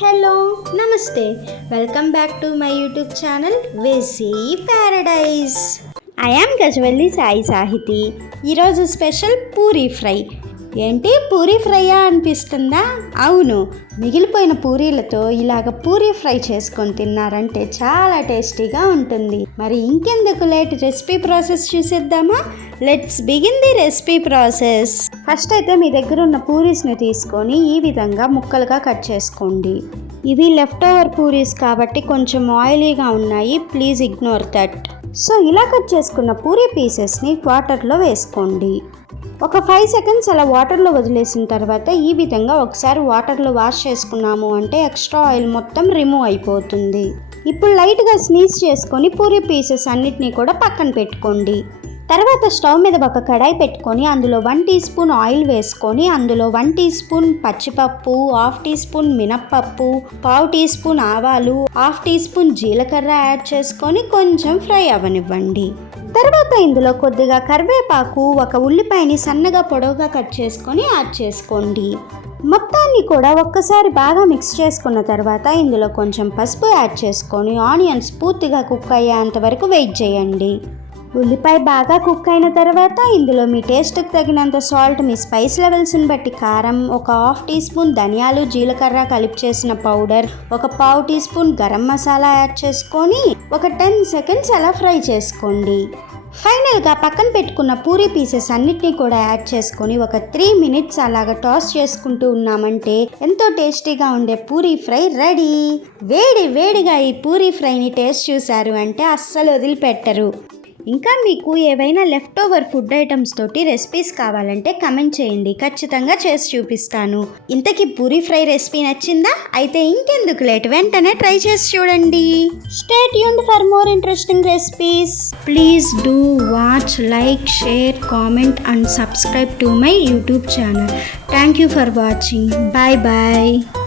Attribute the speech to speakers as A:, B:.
A: Hello namaste. Welcome back to my YouTube channel వెసీ paradise I am Gajavalli Sai Sahithi ఈరోజు special Puri fry. ఏంటి పూరీ ఫ్రైయా అనిపిస్తుందా? అవును మిగిలిపోయిన పూరీలతో ఇలాగ పూరీ ఫ్రై చేసుకొని తిన్నారంటే చాలా టేస్టీగా ఉంటుంది. మరి ఇంకెందుకు లేట్ రెసిపీ ప్రాసెస్ చూసేద్దామా? Let's begin the recipe process. First అయితే మీ దగ్గర ఉన్న పూరీస్ని తీసుకొని ఈ విధంగా ముక్కలుగా కట్ చేసుకోండి. ఇవి లెఫ్ట్ ఓవర్ పూరీస్ కాబట్టి కొంచెం ఆయిలీగా ఉన్నాయి. ప్లీజ్ ఇగ్నోర్ దట్ సో ఇలా కట్ చేసుకున్న పూరీ పీసెస్ని వాటర్లో వేసుకోండి. ఒక ఫైవ్ సెకండ్స్ అలా వాటర్లో వదిలేసిన తర్వాత ఈ విధంగా ఒకసారి వాటర్లో వాష్ చేసుకున్నాము అంటే ఎక్స్ట్రా ఆయిల్ మొత్తం రిమూవ్ అయిపోతుంది. ఇప్పుడు లైట్గా స్నీజ్ చేసుకొని పూరీ పీసెస్ అన్నిటినీ కూడా పక్కన పెట్టుకోండి. తర్వాత స్టవ్ మీద ఒక కడాయి పెట్టుకొని అందులో వన్ టీ స్పూన్ ఆయిల్ వేసుకొని అందులో వన్ టీ స్పూన్ పచ్చిపప్పు హాఫ్ టీ స్పూన్ మినప్పప్పు పావు టీ స్పూన్ ఆవాలు హాఫ్ టీ స్పూన్ జీలకర్ర యాడ్ చేసుకొని కొంచెం ఫ్రై అవ్వనివ్వండి తర్వాత ఇందులో కొద్దిగా కరివేపాకు ఒక ఉల్లిపాయని సన్నగా పొడవుగా కట్ చేసుకొని యాడ్ చేసుకోండి. మొత్తాన్ని కూడా ఒక్కసారి బాగా మిక్స్ చేసుకున్న తర్వాత ఇందులో కొంచెం పసుపు యాడ్ చేసుకొని ఆనియన్స్ పూర్తిగా కుక్ అయ్యేంత వరకు వెయిట్ చేయండి. ఉల్లిపాయ బాగా కుక్ అయిన తర్వాత ఇందులో మీ టేస్ట్కి తగినంత సాల్ట్ మీ స్పైస్ లెవెల్స్ని బట్టి కారం ఒక హాఫ్ టీ స్పూన్ ధనియాలు జీలకర్ర కలిపి చేసిన పౌడర్ ఒక పావు teaspoon garam masala add చేసుకొని ఒక టెన్ సెకండ్స్ అలా ఫ్రై చేసుకోండి. ఫైనల్గా పక్కన పెట్టుకున్న పూరీ పీసెస్ అన్నిటినీ కూడా యాడ్ చేసుకొని ఒక త్రీ మినిట్స్ అలాగ టాస్ చేసుకుంటూ ఉన్నామంటే ఎంతో టేస్టీగా ఉండే పూరీ ఫ్రై రెడీ. వేడి వేడిగా ఈ పూరీ ఫ్రైని టేస్ట్ చూశారు అంటే అస్సలు వదిలిపెట్టరు. ఇంకా మీకు ఏవైనా లెఫ్ట్ ఓవర్ ఫుడ్ ఐటమ్స్ తోటి రెసిపీస్ కావాలంటే కమెంట్ చేయండి. ఖచ్చితంగా చేసి చూపిస్తాను. ఇంతకీ పూరి ఫ్రై రెసిపీ నచ్చిందా? అయితే ఇంకెందుకు లేట్? వెంటనే ట్రై చేసి చూడండి. Stay Yoon for more interesting recipes please do watch like share comment and subscribe to my YouTube channel thank you for watching bye bye